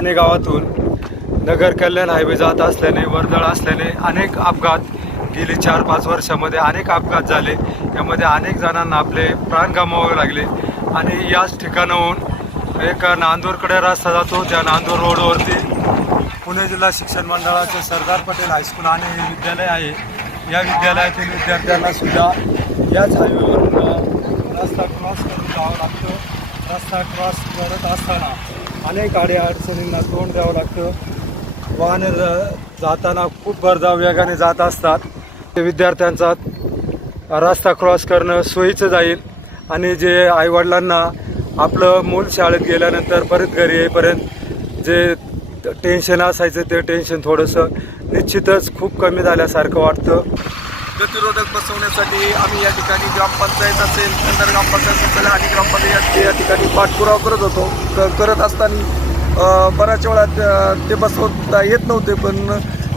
ठाणे गावातून नगर कल्याण हायवे जात असल्याने वर्दळ असल्याने अनेक अपघात गेली चार पाच वर्षामध्ये. अनेक अपघात झाले. यामध्ये अनेक जणांना आपले प्राण गमावावे लागले. आणि याच ठिकाणाहून एक नांदूरकडे रस्ता जातो. त्या नांदूर रोडवरती पुणे जिल्हा शिक्षण मंडळाचे सरदार पटेल हायस्कूल आणि हे विद्यालय आहे. या विद्यालयातील विद्यार्थ्यांना सुद्धा याच हायवेवरून रस्ता क्रॉस करून जावं लागतं. रस्ता क्रॉस करत असताना अनेक अडी अडचणींना तोंड द्यावं लागतं. वाहन जाताना खूप भरधाव वेगाने जात असतात. ते विद्यार्थ्यांचा रस्ता क्रॉस करणं सोयीचं जाईल. आणि जे आईवडिलांना आपलं मूल शाळेत गेल्यानंतर परत घरी येईपर्यंत जे टेन्शन असायचं ते टेन्शन थोडंसं निश्चितच खूप कमी झाल्यासारखं वाटतं. गतिरोधक बसवण्यासाठी आम्ही या ठिकाणी ग्रामपंचायत असेल नंतर ग्रामपंचायत असेल आणि ग्रामपंचायत या ठिकाणी पाठपुरावा करत होतो. क- करत असताना बऱ्याच वेळा ते बसवता येत नव्हते पण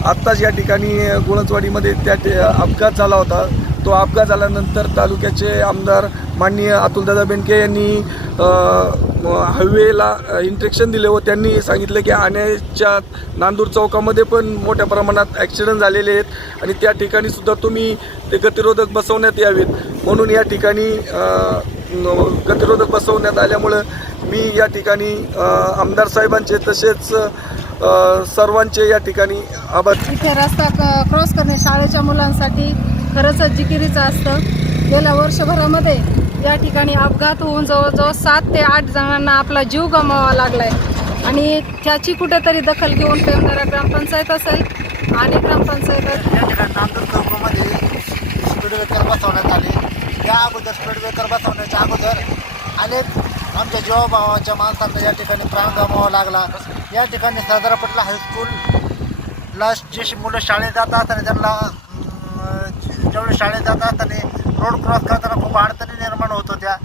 आत्ताच या ठिकाणी गुणचवाडीमध्ये त्या अपघात झाला होता. तो अपघात झाल्यानंतर तालुक्याचे आमदार माननीय अतुलदादा बेनके यांनी हायवेला इंट्रेक्शन दिले व त्यांनी सांगितलं की आण्याच्या नांदूर चौकामध्ये पण मोठ्या प्रमाणात ॲक्सिडेंट झालेले आहेत आणि त्या ठिकाणी सुद्धा तुम्ही ते गतिरोधक बसवण्यात यावेत. म्हणून या ठिकाणी गतिरोधक बसवण्यात आल्यामुळं मी या ठिकाणी आमदार साहेबांचे तसेच सर्वांचे या ठिकाणी आभार. इथे रस्ता क- क्रॉस करणे शाळेच्या मुलांसाठी खरंच जिकिरीचं असतं. गेल्या वर्षभरामध्ये या ठिकाणी अपघात होऊन जवळजवळ सात ते आठ जणांना आपला जीव गमावा लागलाय. आणि त्याची कुठेतरी दखल घेऊन ठेवणारा ग्रामपंचायत असेल आणि ग्रामपंचायत या ठिकाणी नांदूर चौकामध्ये स्पीड ब्रेकर बसवण्यात आले त्या अगोदर स्पीड ब्रेकर बसवण्याच्या अगोदर अनेक आमच्या जीवाभावाच्या माणसांना या ठिकाणी प्राण गमावा लागला। या ठिकाणी सरदारपटला हायस्कूल हायस्कूलला जी मुलं शाळेत जात असताना त्यांना जेवढे शाळेत जात असताना रोड क्रॉस करताना खूप अडचणी निर्माण होत होत्या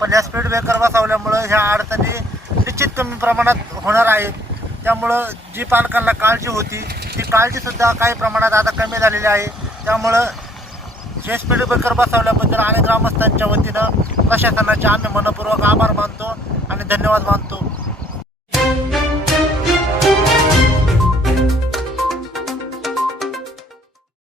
पण या स्पीड ब्रेकर बसवल्यामुळं ह्या अडचणी निश्चित कमी प्रमाणात होणार आहेत त्यामुळं जी पालकांना काळजी होती। ती काळजीसुद्धा काही प्रमाणात आता कमी झालेली आहे। त्यामुळं हे स्पीड ब्रेकर बसवल्याबद्दल आणि ग्रामस्थांच्या वतीनं प्रशासनाचे आम्ही मनपूर्वक आभार मानतो आणि धन्यवाद मानतो.